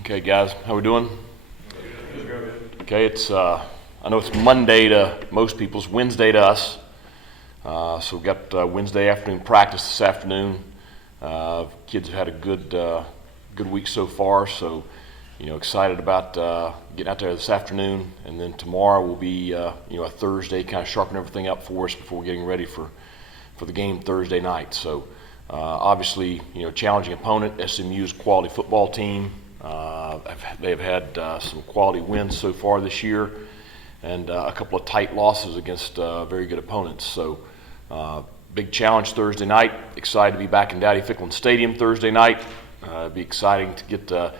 Okay, guys, how we doing? Okay, I know it's Monday to most people, it's Wednesday to us. So we've got Wednesday afternoon practice this afternoon. Kids have had a good week so far, so excited about getting out there this afternoon, and then tomorrow will be a Thursday, kind of sharpen everything up for us before getting ready for the game Thursday night. So obviously, challenging opponent. SMU's quality football team. They've had some quality wins so far this year, and a couple of tight losses against very good opponents. So big challenge Thursday night. Excited to be back in Dowdy-Ficklin Stadium Thursday night. It'd be exciting to get the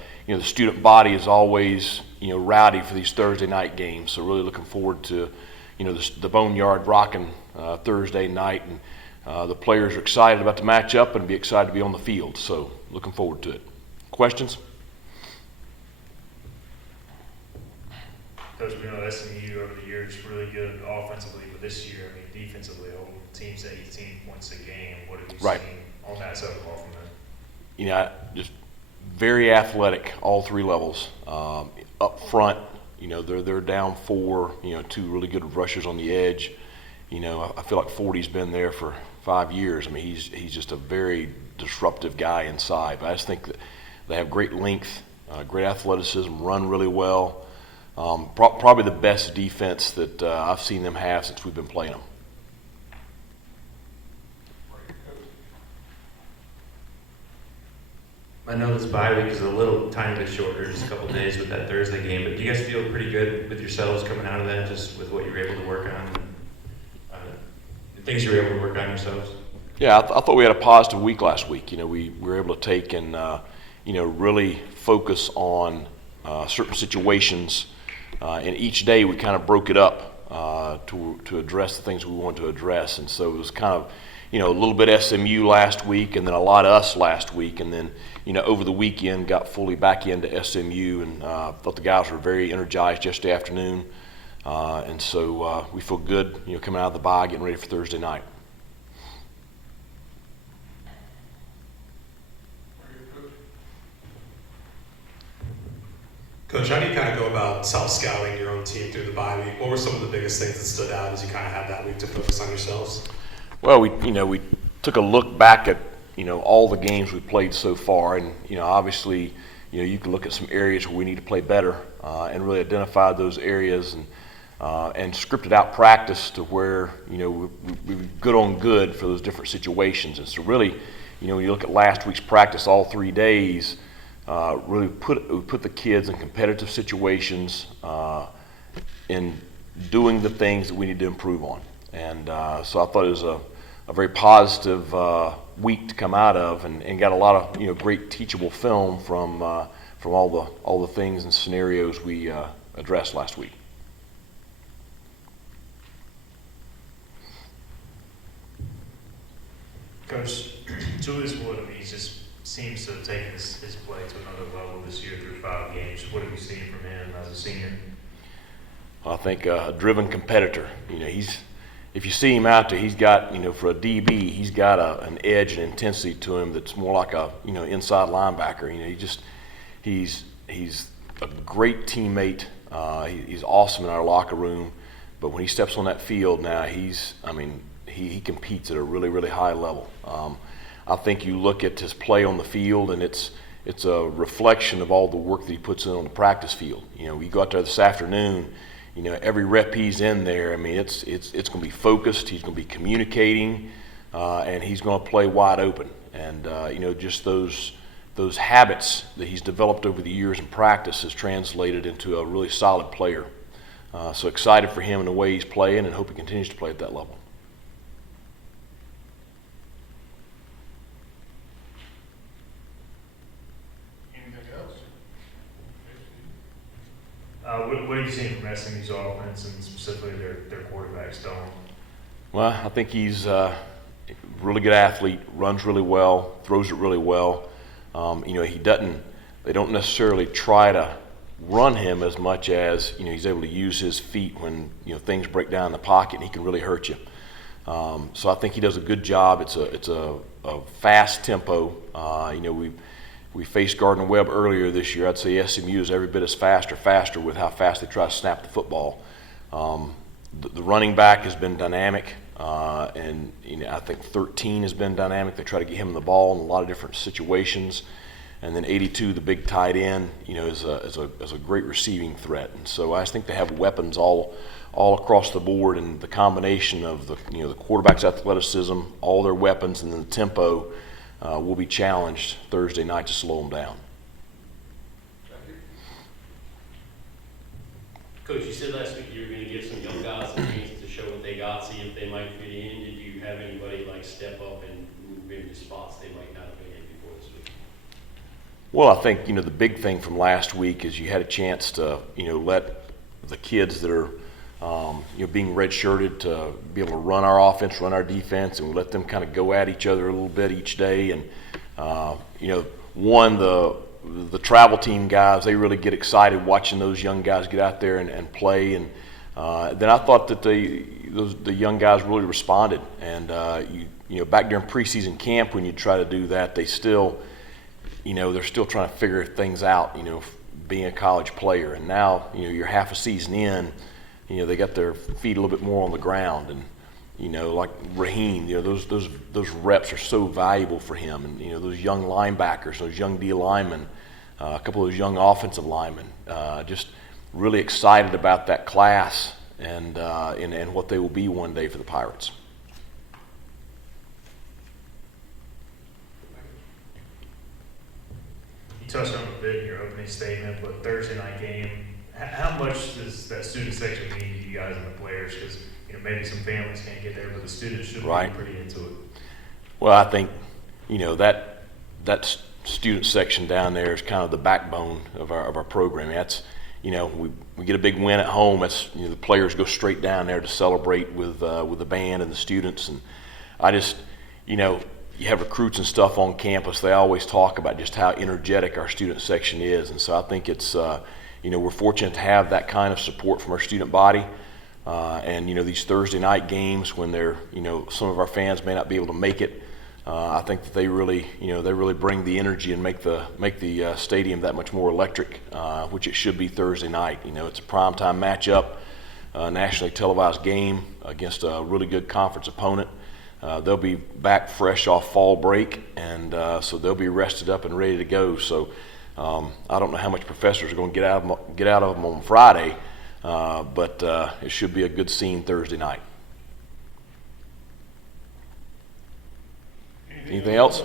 student body is always rowdy for these Thursday night games. So really looking forward to the Boneyard rocking Thursday night, and the players are excited about the matchup and be excited to be on the field. So looking forward to it. Questions? Coach, we know SMU over the years really good offensively, but this year, defensively, holding teams to 18 points a game. What have you seen on that side of the ball from them? Just very athletic, all three levels. Up front, they're down 4. Two really good rushers on the edge. I feel like 40's been there for 5 years. He's just a very disruptive guy inside. But I just think that they have great length, great athleticism, run really well. Probably the best defense that I've seen them have since we've been playing them. I know this bye week is a little tiny bit shorter, just a couple of days with that Thursday game, but do you guys feel pretty good with yourselves coming out of that, just with what you were able to work on, the things you were able to work on yourselves? Yeah, I thought we had a positive week last week. We were able to take and really focus on certain situations. And each day we kind of broke it up to address the things we wanted to address. And so it was kind of, a little bit SMU last week, and then a lot of us last week. And then, over the weekend got fully back into SMU, and thought the guys were very energized yesterday afternoon. And so we feel good, coming out of the bye, getting ready for Thursday night. Coach, how do you kind of go about self-scouting your own team through the bye week? What were some of the biggest things that stood out as you kind of had that week to focus on yourselves? Well, we took a look back at all the games we played so far, and obviously you can look at some areas where we need to play better, and really identify those areas, and scripted out practice to where we were good on good for those different situations. And so really, when you look at last week's practice, all 3 days. Really put the kids in competitive situations, in doing the things that we need to improve on. And so I thought it was a very positive week to come out of, and got a lot of great teachable film from all the things and scenarios we addressed last week. Coach, Julius Wood, he just seems to have taken his play to another level this year through 5 games. What have you seen from him as a senior? I think a driven competitor. If you see him out there, he's got, for a DB, he's got an edge and intensity to him that's more like a, inside linebacker. He's a great teammate. He's awesome in our locker room, but when he steps on that field now, he competes at a really, really high level. I think you look at his play on the field, and it's a reflection of all the work that he puts in on the practice field. We go out there this afternoon. Every rep he's in there. It's going to be focused. He's going to be communicating, and he's going to play wide open. And just those habits that he's developed over the years in practice has translated into a really solid player. So excited for him and the way he's playing, and hope he continues to play at that level. What have you seen from SMU's offense, and specifically their quarterback, Stone? Well, I think he's a really good athlete, runs really well, throws it really well. They don't necessarily try to run him as much as, he's able to use his feet when, things break down in the pocket, and he can really hurt you. So I think he does a good job. It's a fast tempo. we faced Gardner Webb earlier this year. I'd say SMU is every bit as fast or faster with how fast they try to snap the football. The running back has been dynamic, and I think 13 has been dynamic. They try to get him the ball in a lot of different situations. And then 82, the big tight end, is a great receiving threat. And so I just think they have weapons all across the board, and the combination of the quarterback's athleticism, all their weapons, and then the tempo will be challenged Thursday night to slow them down. Coach, you said last week you were going to give some young guys a chance to show what they got, see if they might fit in. Did you have anybody step up and move into spots they might not have been in before this week? Well, I think the big thing from last week is you had a chance to let the kids that are being redshirted to be able to run our offense, run our defense, and we let them kind of go at each other a little bit each day. And the travel team guys, they really get excited watching those young guys get out there and play. And then I thought that the young guys really responded. And back during preseason camp when you try to do that, they're still trying to figure things out. Being a college player, and now you're half a season in. They got their feet a little bit more on the ground, and like Raheem, those reps are so valuable for him, and those young linebackers, those young D linemen, a couple of those young offensive linemen, just really excited about that class and what they will be one day for the Pirates. You touched on it a bit in your opening statement, but Thursday night game, how much does that student section mean to you guys and the players? Because maybe some families can't get there, but the students should be pretty into it. Well, I think that student section down there is kind of the backbone of our program. That's we get a big win at home. That's the players go straight down there to celebrate with the band and the students. And I just you have recruits and stuff on campus. They always talk about just how energetic our student section is, and so I think it's we're fortunate to have that kind of support from our student body. And these Thursday night games when they're some of our fans may not be able to make it. I think that they really bring the energy and make the stadium that much more electric, which it should be Thursday night. It's a primetime matchup, nationally televised game against a really good conference opponent. They'll be back fresh off fall break, and so they'll be rested up and ready to go. So I don't know how much professors are going to get out of them on Friday, but it should be a good scene Thursday night. Anything else?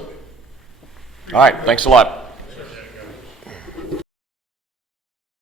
All right, thanks a lot.